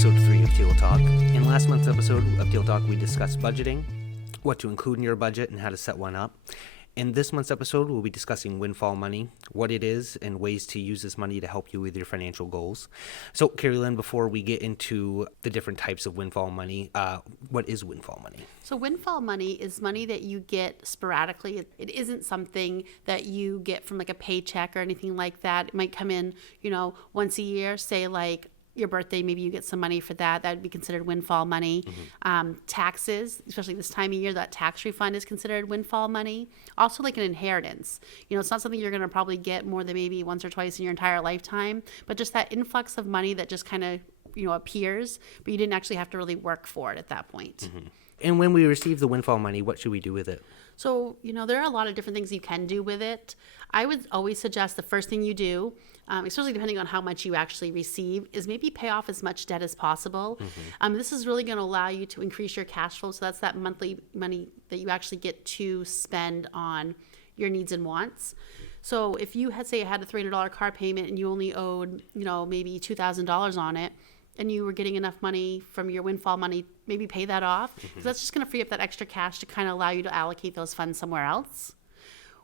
episode 3 of TealTalk. In last month's episode of TealTalk, we discussed budgeting, what to include in your budget, and how to set one up. In this month's episode, we'll be discussing windfall money, what it is, and ways to use this money to help you with your financial goals. So, Carrielyn, before we get into the different types of windfall money, what is windfall money? So windfall money is money that you get sporadically. It isn't something that you get from like a paycheck or anything like that. It might come in, once a year, say like your birthday, maybe you get some money for that. That would be considered windfall money. Taxes, especially this time of year, that tax refund is considered windfall money. Also like an inheritance. It's not something you're going to probably get more than maybe once or twice in your entire lifetime, but just that influx of money that just kind of, appears, but you didn't actually have to really work for it at that point. And when we receive the windfall money, what should we do with it? So, there are a lot of different things you can do with it. I would always suggest the first thing you do, especially depending on how much you actually receive, is maybe pay off as much debt as possible. This is really going to allow you to increase your cash flow. So that's that monthly money that you actually get to spend on your needs and wants. So if you had, say, had a $300 car payment and you only owed, maybe $2,000 on it, and you were getting enough money from your windfall money, maybe pay that off. So that's just going to free up that extra cash to kind of allow you to allocate those funds somewhere else.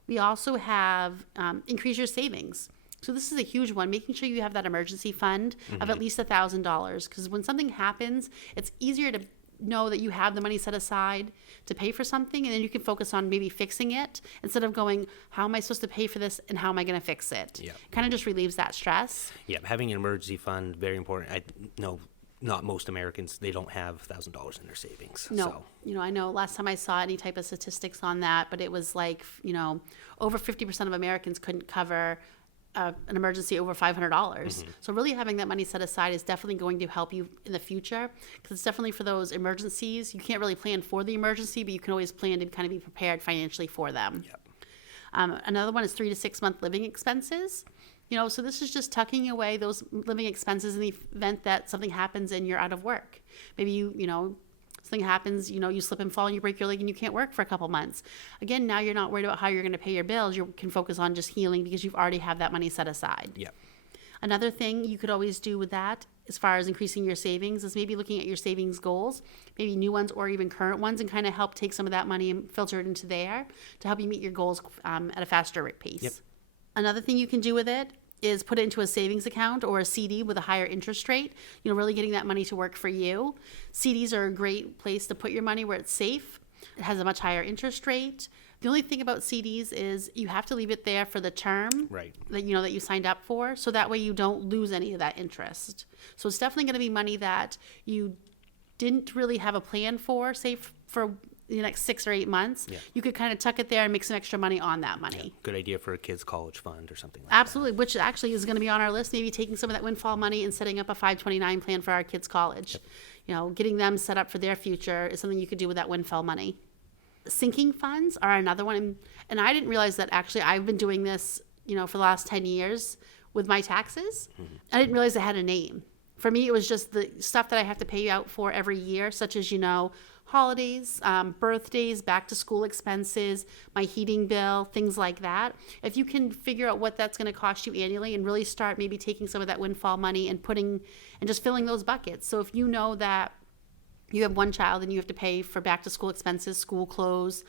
We also have increase your savings. So this is a huge one, making sure you have that emergency fund of at least $1,000. Because when something happens, it's easier to know that you have the money set aside to pay for something, and then you can focus on maybe fixing it instead of going, how am I supposed to pay for this and how am I going to fix it? Kind of just relieves that stress. Having an emergency fund, very important. I know not most Americans, they don't have $1,000 in their savings. No, I know last time I saw any type of statistics on that, but it was like, over 50% of Americans couldn't cover an emergency over $500. So really having that money set aside is definitely going to help you in the future, because it's definitely for those emergencies. You can't really plan for the emergency, but you can always plan to kind of be prepared financially for them. Another one is 3 to 6 month living expenses. So this is just tucking away those living expenses in the event that something happens and you're out of work. Maybe something happens, you slip and fall and you break your leg and you can't work for a couple months. Again, now you're not worried about how you're going to pay your bills. You can focus on just healing because you've already have that money set aside. Another thing you could always do with that, as far as increasing your savings, is maybe looking at your savings goals, maybe new ones or even current ones, and kind of help take some of that money and filter it into there to help you meet your goals at a faster pace. Another thing you can do with it is put it into a savings account or a CD with a higher interest rate, really getting that money to work for you. CDs are a great place to put your money where it's safe. It has a much higher interest rate. The only thing about CDs is you have to leave it there for the term that you signed up for, so that way you don't lose any of that interest. So it's definitely going to be money that you didn't really have a plan for, say for the next 6 or 8 months. You could kind of tuck it there and make some extra money on that money. Good idea for a kid's college fund or something like Absolutely, which actually is going to be on our list, maybe taking some of that windfall money and setting up a 529 plan for our kids' college. Getting them set up for their future is something you could do with that windfall money. Sinking funds are another one, and I didn't realize that actually I've been doing this, for the last 10 years with my taxes. I didn't realize it had a name. For me, it was just the stuff that I have to pay out for every year, such as, holidays, birthdays, back to school expenses, my heating bill, things like that. If you can figure out what that's going to cost you annually and really start maybe taking some of that windfall money and just filling those buckets. So if you know that you have one child and you have to pay for back to school expenses, school clothes,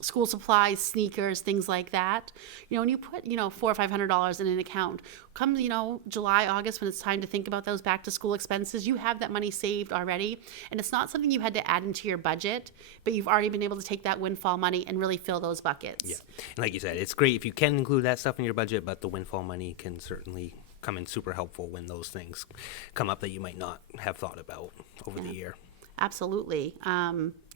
school supplies, sneakers, things like that, and you put, $400 or $500 in an account. Come, July, August, when it's time to think about those back to school expenses, you have that money saved already. And it's not something you had to add into your budget, but you've already been able to take that windfall money and really fill those buckets. And like you said, it's great if you can include that stuff in your budget, but the windfall money can certainly come in super helpful when those things come up that you might not have thought about over the year. Absolutely.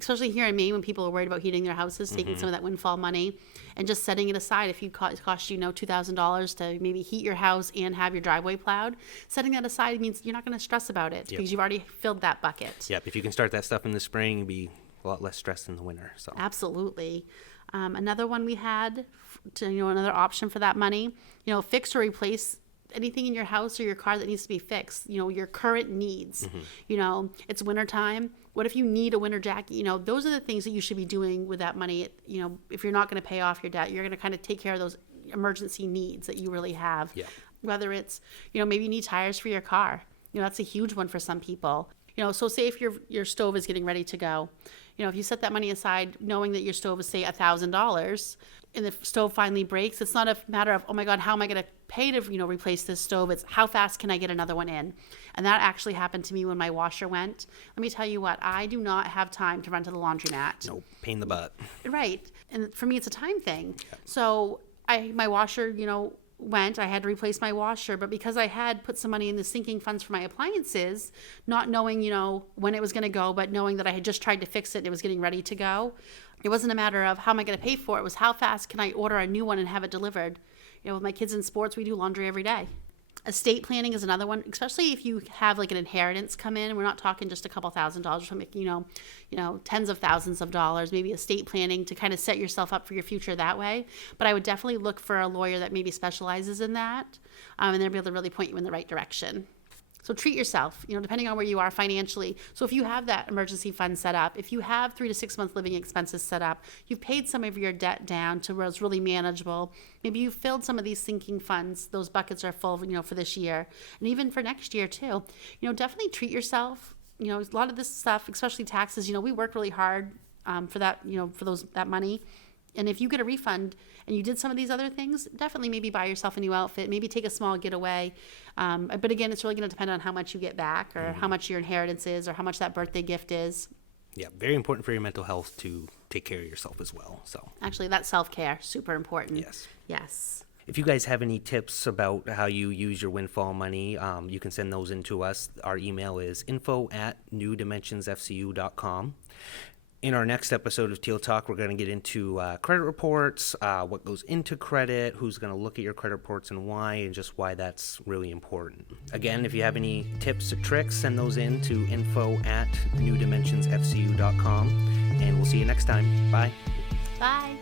Especially here in Maine, when people are worried about heating their houses, taking some of that windfall money and just setting it aside. If it cost you, $2,000 to maybe heat your house and have your driveway plowed, setting that aside means you're not going to stress about it because you've already filled that bucket. If you can start that stuff in the spring, it'll be a lot less stress in the winter. So absolutely. Another one we had, another option for that money, fix or replace anything in your house or your car that needs to be fixed, your current needs. It's wintertime. What if you need a winter jacket? Those are the things that you should be doing with that money. If you're not going to pay off your debt, you're going to kind of take care of those emergency needs that you really have. Whether it's, maybe you need tires for your car. That's a huge one for some people. So say if your stove is getting ready to go, if you set that money aside knowing that your stove is, say, $1,000, and the stove finally breaks, it's not a matter of, oh my God, how am I going to pay to, replace this stove? It's how fast can I get another one in? And that actually happened to me when my washer went. Let me tell you what, I do not have time to run to the laundromat. No, pain in the butt. Right. And for me, it's a time thing. Yep. So my washer, went, I had to replace my washer, but because I had put some money in the sinking funds for my appliances, not knowing, when it was going to go, but knowing that I had just tried to fix it and it was getting ready to go, it wasn't a matter of how am I going to pay for it. It was how fast can I order a new one and have it delivered. With my kids in sports, we do laundry every day. Estate planning is another one, especially if you have like an inheritance come in. We're not talking just a couple $1,000s, we're making, tens of thousands of dollars, maybe estate planning to kind of set yourself up for your future that way. But I would definitely look for a lawyer that maybe specializes in that, and they'll be able to really point you in the right direction. So treat yourself, depending on where you are financially. So if you have that emergency fund set up, if you have 3 to 6 month living expenses set up, you've paid some of your debt down to where it's really manageable. Maybe you've filled some of these sinking funds. Those buckets are full, for this year and even for next year too. Definitely treat yourself. A lot of this stuff, especially taxes, we work really hard for that, for that money. And if you get a refund and you did some of these other things, definitely maybe buy yourself a new outfit, maybe take a small getaway. But again, it's really going to depend on how much you get back or how much your inheritance is or how much that birthday gift is. Yeah, very important for your mental health to take care of yourself as well. So actually, that's self-care, super important. Yes. Yes. If you guys have any tips about how you use your windfall money, you can send those in to us. Our email is info@newdimensionsfcu.com. In our next episode of Teal Talk, we're going to get into credit reports, what goes into credit, who's going to look at your credit reports and why, and just why that's really important. Again, if you have any tips or tricks, send those in to info@newdimensionsfcu.com, and we'll see you next time. Bye. Bye.